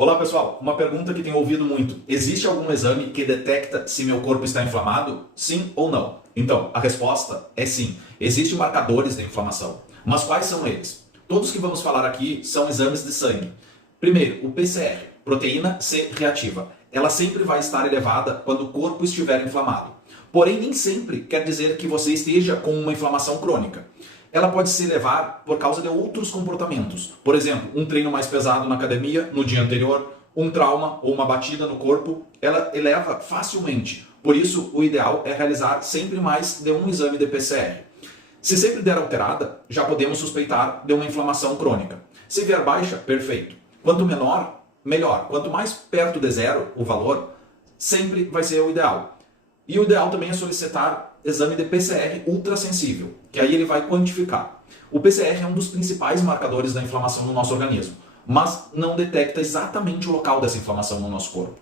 Olá pessoal, uma pergunta que tenho ouvido muito. Existe algum exame que detecta se meu corpo está inflamado? Sim ou não? Então, a resposta é sim. Existem marcadores de inflamação. Mas quais são eles? Todos que vamos falar aqui são exames de sangue. Primeiro, o PCR, proteína C reativa. Ela sempre vai estar elevada quando o corpo estiver inflamado. Porém, nem sempre quer dizer que você esteja com uma inflamação crônica. Ela pode se elevar por causa de outros comportamentos. Por exemplo, um treino mais pesado na academia no dia anterior, um trauma ou uma batida no corpo, ela eleva facilmente. Por isso, o ideal é realizar sempre mais de um exame de PCR. Se sempre der alterada, já podemos suspeitar de uma inflamação crônica. Se vier baixa, perfeito. Quanto menor, melhor. Quanto mais perto de zero o valor, sempre vai ser o ideal. E o ideal também é solicitar exame de PCR ultrassensível, que aí ele vai quantificar. O PCR é um dos principais marcadores da inflamação no nosso organismo, mas não detecta exatamente o local dessa inflamação no nosso corpo.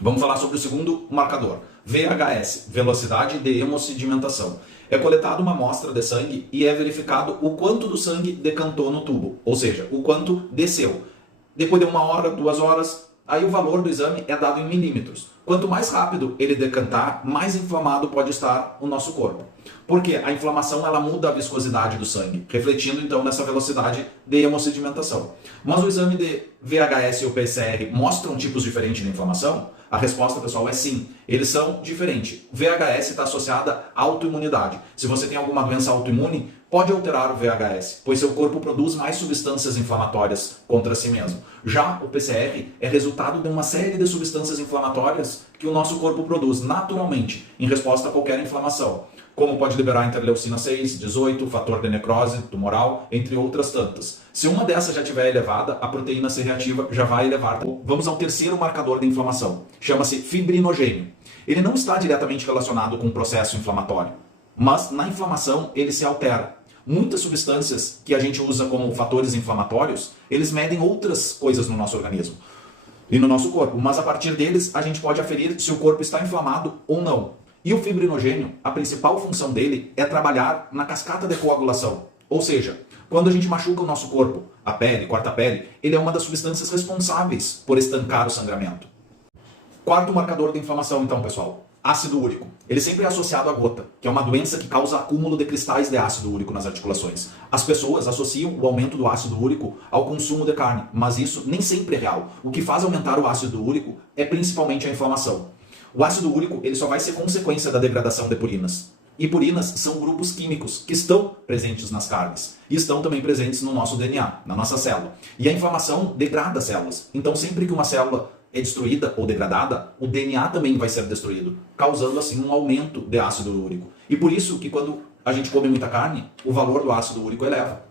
Vamos falar sobre o segundo marcador, VHS, velocidade de hemossedimentação. É coletada uma amostra de sangue e é verificado o quanto do sangue decantou no tubo, ou seja, o quanto desceu. Depois de 1 hora, 2 horas, aí o valor do exame é dado em milímetros. Quanto mais rápido ele decantar, mais inflamado pode estar o nosso corpo. Porque a inflamação ela muda a viscosidade do sangue, refletindo então nessa velocidade de hemossedimentação. Mas o exame de VHS e o PCR mostram tipos diferentes de inflamação? A resposta, pessoal, é sim. Eles são diferentes. O VHS está associado à autoimunidade. Se você tem alguma doença autoimune, pode alterar o VHS, pois seu corpo produz mais substâncias inflamatórias contra si mesmo. Já o PCR é resultado de uma série de substâncias inflamatórias que o nosso corpo produz naturalmente em resposta a qualquer inflamação, como pode liberar interleucina 6, 18, fator de necrose tumoral, entre outras tantas. Se uma dessas já estiver elevada, a proteína C reativa já vai elevar. Vamos ao terceiro marcador de inflamação. Chama-se fibrinogênio. Ele não está diretamente relacionado com o processo inflamatório, mas na inflamação ele se altera. Muitas substâncias que a gente usa como fatores inflamatórios, eles medem outras coisas no nosso organismo e no nosso corpo, mas a partir deles a gente pode aferir se o corpo está inflamado ou não. E o fibrinogênio, a principal função dele é trabalhar na cascata de coagulação. Ou seja, quando a gente machuca o nosso corpo, a pele, corta a pele, ele é uma das substâncias responsáveis por estancar o sangramento. Quarto marcador de inflamação então, pessoal, ácido úrico. Ele sempre é associado à gota, que é uma doença que causa acúmulo de cristais de ácido úrico nas articulações. As pessoas associam o aumento do ácido úrico ao consumo de carne, mas isso nem sempre é real. O que faz aumentar o ácido úrico é principalmente a inflamação. O ácido úrico ele só vai ser consequência da degradação de purinas. E purinas são grupos químicos que estão presentes nas carnes e estão também presentes no nosso DNA, na nossa célula. E a inflamação degrada as células. Então sempre que uma célula é destruída ou degradada, o DNA também vai ser destruído, causando assim um aumento de ácido úrico. E por isso que quando a gente come muita carne, o valor do ácido úrico eleva.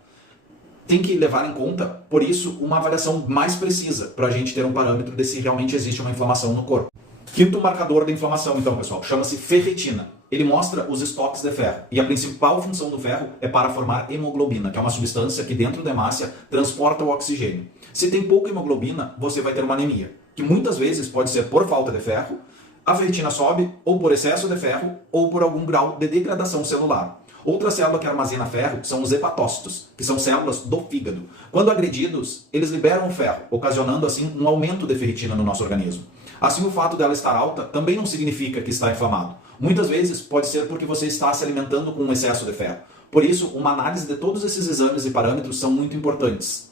Tem que levar em conta, por isso, uma avaliação mais precisa para a gente ter um parâmetro de se realmente existe uma inflamação no corpo. Quinto marcador da inflamação, então, pessoal, chama-se ferritina. Ele mostra os estoques de ferro. E a principal função do ferro é para formar hemoglobina, que é uma substância que dentro da hemácia transporta o oxigênio. Se tem pouca hemoglobina, você vai ter uma anemia, que muitas vezes pode ser por falta de ferro, a ferritina sobe, ou por excesso de ferro, ou por algum grau de degradação celular. Outra célula que armazena ferro são os hepatócitos, que são células do fígado. Quando agredidos, eles liberam o ferro, ocasionando assim um aumento de ferritina no nosso organismo. Assim, o fato dela estar alta também não significa que está inflamado. Muitas vezes pode ser porque você está se alimentando com um excesso de ferro. Por isso, uma análise de todos esses exames e parâmetros são muito importantes.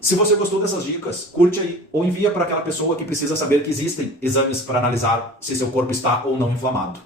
Se você gostou dessas dicas, curte aí ou envia para aquela pessoa que precisa saber que existem exames para analisar se seu corpo está ou não inflamado.